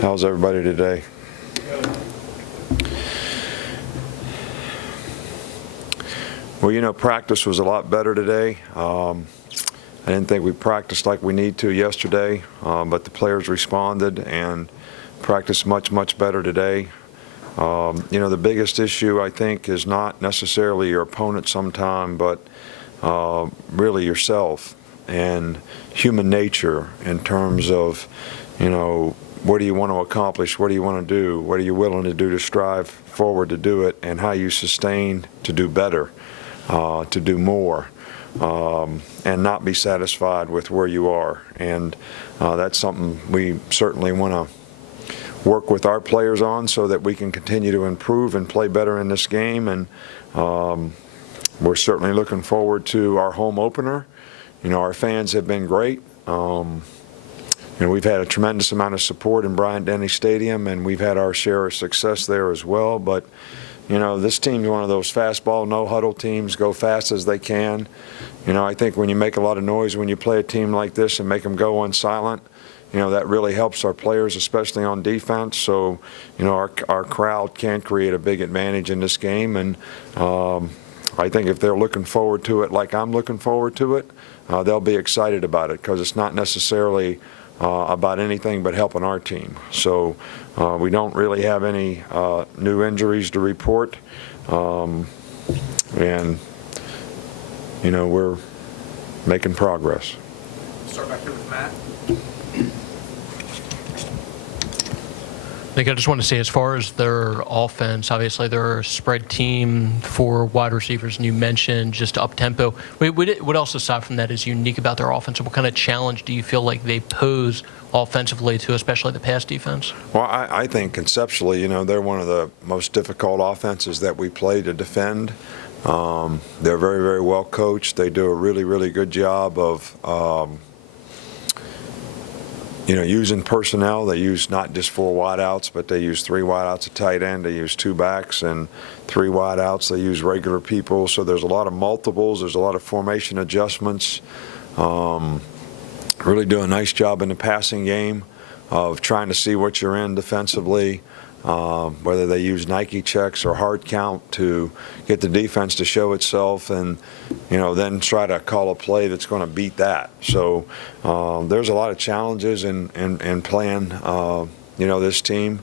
How's everybody today? Well, practice was a lot better today. I didn't think we practiced like we need to yesterday, but the players responded and practiced much, much better today. The biggest issue, I think, is not necessarily your opponent sometime, but really yourself and human nature in terms of, what do you want to accomplish? What do you want to do? What are you willing to do to strive forward to do it, and how you sustain to do better, to do more, and not be satisfied with where you are. And that's something we certainly want to work with our players on so that we can continue to improve and play better in this game. And we're certainly looking forward to our home opener. Our fans have been great. We've had a tremendous amount of support in Bryant-Denny Stadium, and we've had our share of success there as well. But, this team is one of those fastball, no-huddle teams, go fast as they can. I think when you make a lot of noise when you play a team like this and make them go on silent, that really helps our players, especially on defense. So, our crowd can create a big advantage in this game. And I think if they're looking forward to it like I'm looking forward to it, they'll be excited about it, because it's not necessarily about anything but helping our team. So we don't really have any new injuries to report. And, we're making progress. Start back here with Matt. Nick, I just want to say, as far as their offense, obviously they're a spread team, 4 wide receivers, and you mentioned just up-tempo. What else, aside from that, is unique about their offense? And what kind of challenge do you feel like they pose offensively to especially the pass defense? Well, I think conceptually, they're one of the most difficult offenses that we play to defend. They're very, very well coached. They do a really, really good job of using personnel. They use not just 4 wideouts, but they use 3 wideouts at tight end. They use 2 backs and 3 wideouts. They use regular people. So there's a lot of multiples. There's a lot of formation adjustments. Really do a nice job in the passing game of trying to see what you're in defensively, whether they use Nike checks or hard count to get the defense to show itself, and then try to call a play that's going to beat that. So there's a lot of challenges in playing this team,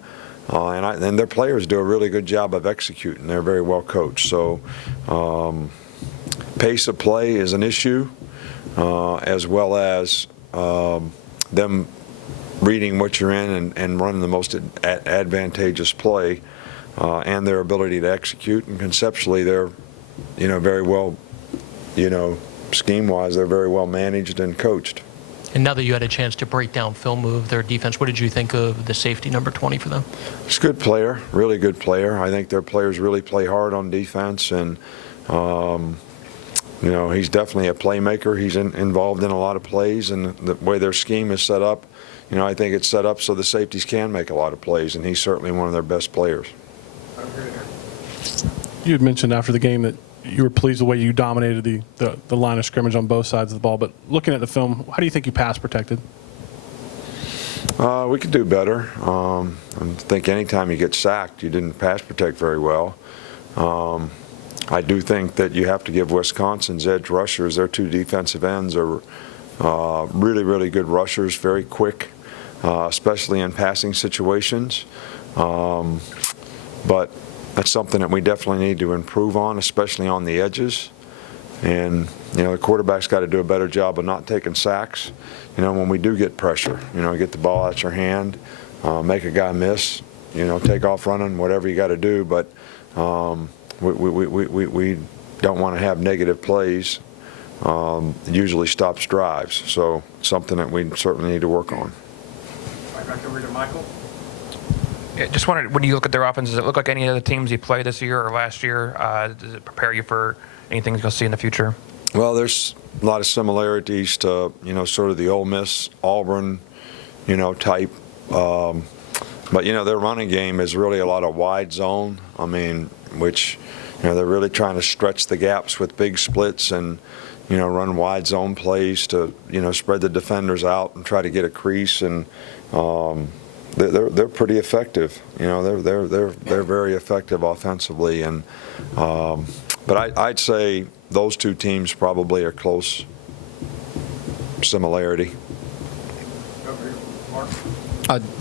and their players do a really good job of executing. They're very well coached. So pace of play is an issue, as well as them reading what you're in and running the most advantageous play, and their ability to execute. And conceptually, they're, very well, scheme-wise, they're very well managed and coached. And now that you had a chance to break down film of their defense, what did you think of the safety, number 20, for them? He's a good player, really good player. I think their players really play hard on defense, and he's definitely a playmaker. He's involved in a lot of plays, and the way their scheme is set up, I think it's set up so the safeties can make a lot of plays, and he's certainly one of their best players. You had mentioned after the game that you were pleased the way you dominated the line of scrimmage on both sides of the ball, but looking at the film, how do you think you pass protected? We could do better. I think anytime you get sacked, you didn't pass protect very well. I do think that you have to give Wisconsin's edge rushers, their 2 defensive ends are really, really good rushers, very quick, especially in passing situations. But that's something that we definitely need to improve on, especially on the edges. And, the quarterback's got to do a better job of not taking sacks, when we do get pressure. Get the ball out your hand, make a guy miss, take off running, whatever you got to do. But we don't want to have negative plays. It usually stops drives. So something that we certainly need to work on. Right back over to Michael. Yeah, just wondered, when you look at their offense, does it look like any of the teams you played this year or last year? Does it prepare you for anything you'll see in the future? Well, there's a lot of similarities to, sort of the Ole Miss, Auburn, type. But, their running game is really a lot of wide zone. Which, they're really trying to stretch the gaps with big splits and, run wide zone plays to, spread the defenders out and try to get a crease. And they're pretty effective. They're very effective offensively, and but I'd say those two teams probably are close similarity. Over here, Mark.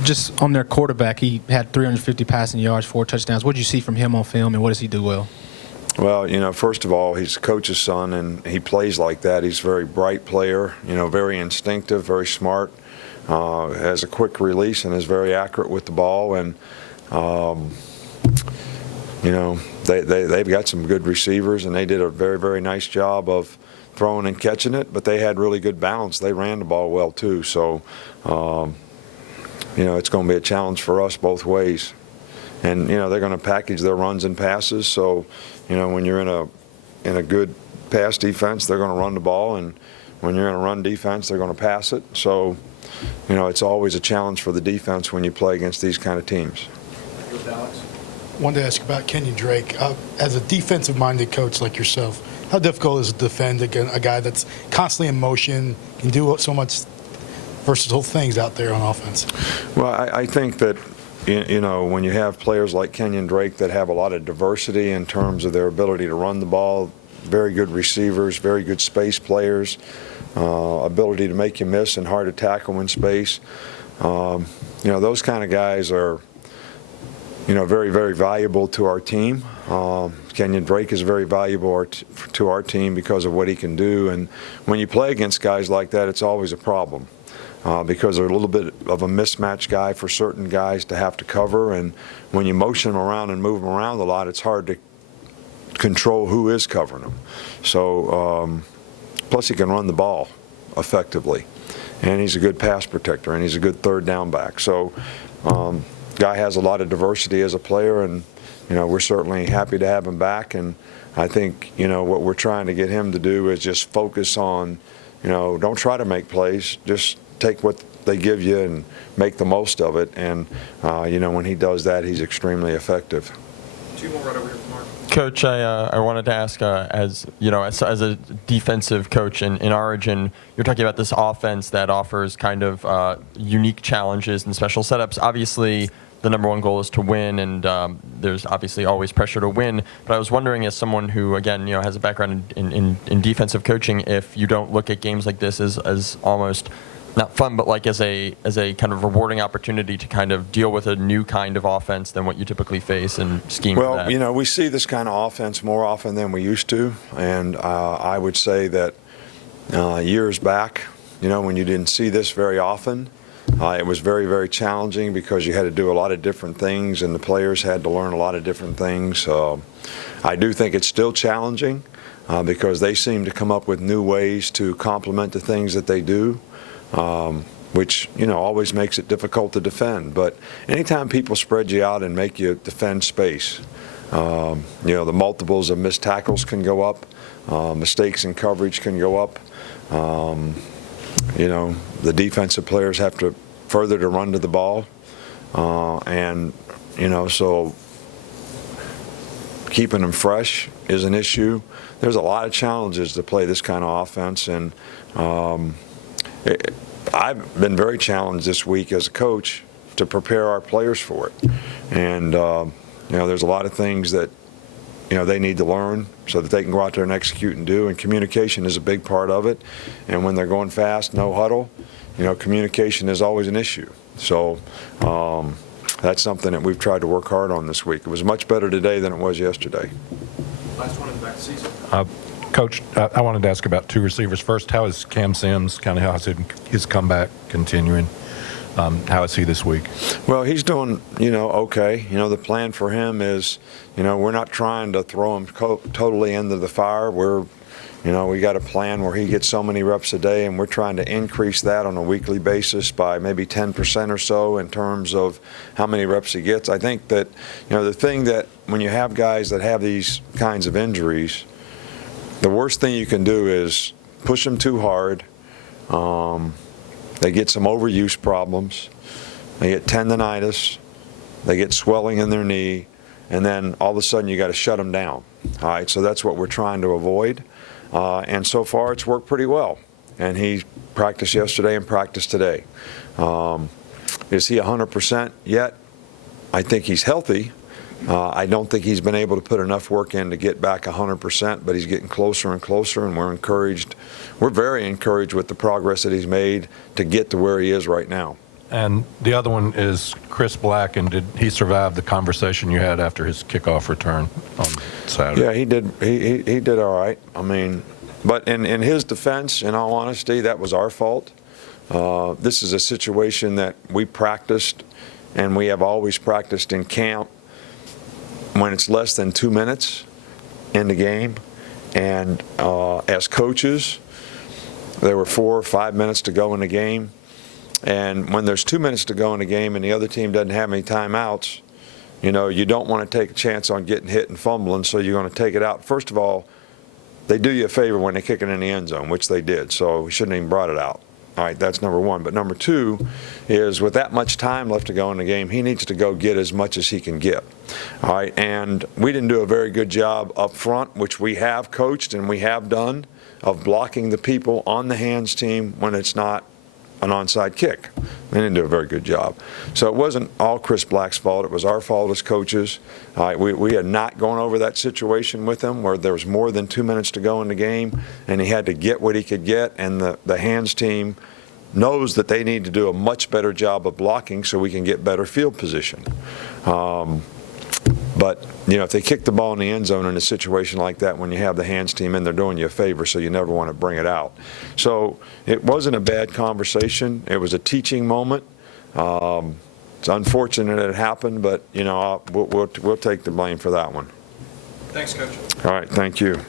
Just on their quarterback, he had 350 passing yards, 4 touchdowns. What did you see from him on film, and what does he do well? Well, first of all, he's a coach's son, and he plays like that. He's a very bright player, very instinctive, very smart, has a quick release, and is very accurate with the ball. And, they've got some good receivers, and they did a very, very nice job of throwing and catching it, but they had really good balance. They ran the ball well, too. So, it's going to be a challenge for us both ways. And, they're going to package their runs and passes. So, when you're in a good pass defense, they're going to run the ball. And when you're in a run defense, they're going to pass it. So, it's always a challenge for the defense when you play against these kind of teams. With Alex. Wanted to ask about Kenyon Drake. As a defensive-minded coach like yourself, how difficult is it to defend a guy that's constantly in motion, can do so much versatile things out there on offense? Well, I think that, when you have players like Kenyon Drake that have a lot of diversity in terms of their ability to run the ball, very good receivers, very good space players, ability to make you miss and hard to tackle in space, those kind of guys are, very, very valuable to our team. Kenyon Drake is very valuable to our team because of what he can do. And when you play against guys like that, it's always a problem. Because they're a little bit of a mismatch guy for certain guys to have to cover. And when you motion them around and move them around a lot, it's hard to control who is covering them. So, plus he can run the ball effectively. And he's a good pass protector, and he's a good third down back. So, guy has a lot of diversity as a player, and, we're certainly happy to have him back. And I think, what we're trying to get him to do is just focus on, don't try to make plays, just take what they give you and make the most of it. And, when he does that, he's extremely effective. 2 more right over here, Mark. Coach, I wanted to ask, as a defensive coach in Origin, you're talking about this offense that offers kind of unique challenges and special setups. Obviously, the number one goal is to win, and there's obviously always pressure to win. But I was wondering, as someone who, again, has a background in defensive coaching, if you don't look at games like this as almost not fun, but like as a kind of rewarding opportunity to kind of deal with a new kind of offense than what you typically face and scheme for that. Well, we see this kind of offense more often than we used to, and I would say that years back, when you didn't see this very often, it was very, very challenging because you had to do a lot of different things, and the players had to learn a lot of different things. I do think it's still challenging because they seem to come up with new ways to complement the things that they do. Which, always makes it difficult to defend. But anytime people spread you out and make you defend space, the multiples of missed tackles can go up, mistakes in coverage can go up. The defensive players have to further to run to the ball. So keeping them fresh is an issue. There's a lot of challenges to play this kind of offense, and I've been very challenged this week as a coach to prepare our players for it. And, there's a lot of things that, they need to learn so that they can go out there and execute and do. And communication is a big part of it. And when they're going fast, no huddle, communication is always an issue. So that's something that we've tried to work hard on this week. It was much better today than it was yesterday. Last one in the back season. Coach, I wanted to ask about 2 receivers. First, how is Cam Sims, how's his comeback continuing? How is he this week? Well, he's doing, okay. The plan for him is, we're not trying to throw him totally into the fire. We got a plan where he gets so many reps a day, and we're trying to increase that on a weekly basis by maybe 10% or so in terms of how many reps he gets. I think that, the thing that when you have guys that have these kinds of injuries, the worst thing you can do is push them too hard. They get some overuse problems. They get tendonitis. They get swelling in their knee. And then all of a sudden you got to shut them down. All right, so that's what we're trying to avoid. And so far it's worked pretty well. And he practiced yesterday and practiced today. Is he 100% yet? I think he's healthy. I don't think he's been able to put enough work in to get back 100%, but he's getting closer and closer, and we're encouraged. We're very encouraged with the progress that he's made to get to where he is right now. And the other one is Chris Black, and did he survive the conversation you had after his kickoff return on Saturday? Yeah, he did. He did all right. I mean, but in his defense, in all honesty, that was our fault. This is a situation that we practiced, and we have always practiced in camp when it's less than 2 minutes in the game. And as coaches, there were 4 or 5 minutes to go in the game. And when there's 2 minutes to go in the game and the other team doesn't have any timeouts, you know, you don't want to take a chance on getting hit and fumbling, so you're going to take it out. First of all, they do you a favor when they kick it in the end zone, which they did, so we shouldn't have even brought it out. All right, that's number one. But number two is with that much time left to go in the game, he needs to go get as much as he can get. All right, and we didn't do a very good job up front, which we have coached and we have done, of blocking the people on the hands team when it's not an onside kick. They didn't do a very good job. So it wasn't all Chris Black's fault. It was our fault as coaches. We had not gone over that situation with him where there was more than 2 minutes to go in the game, and he had to get what he could get, and the hands team knows that they need to do a much better job of blocking so we can get better field position. But, you know, if they kick the ball in the end zone in a situation like that when you have the hands team in, they're doing you a favor, so you never want to bring it out. So it wasn't a bad conversation. It was a teaching moment. It's unfortunate it happened, but, you know, we'll take the blame for that one. Thanks, Coach. All right, thank you.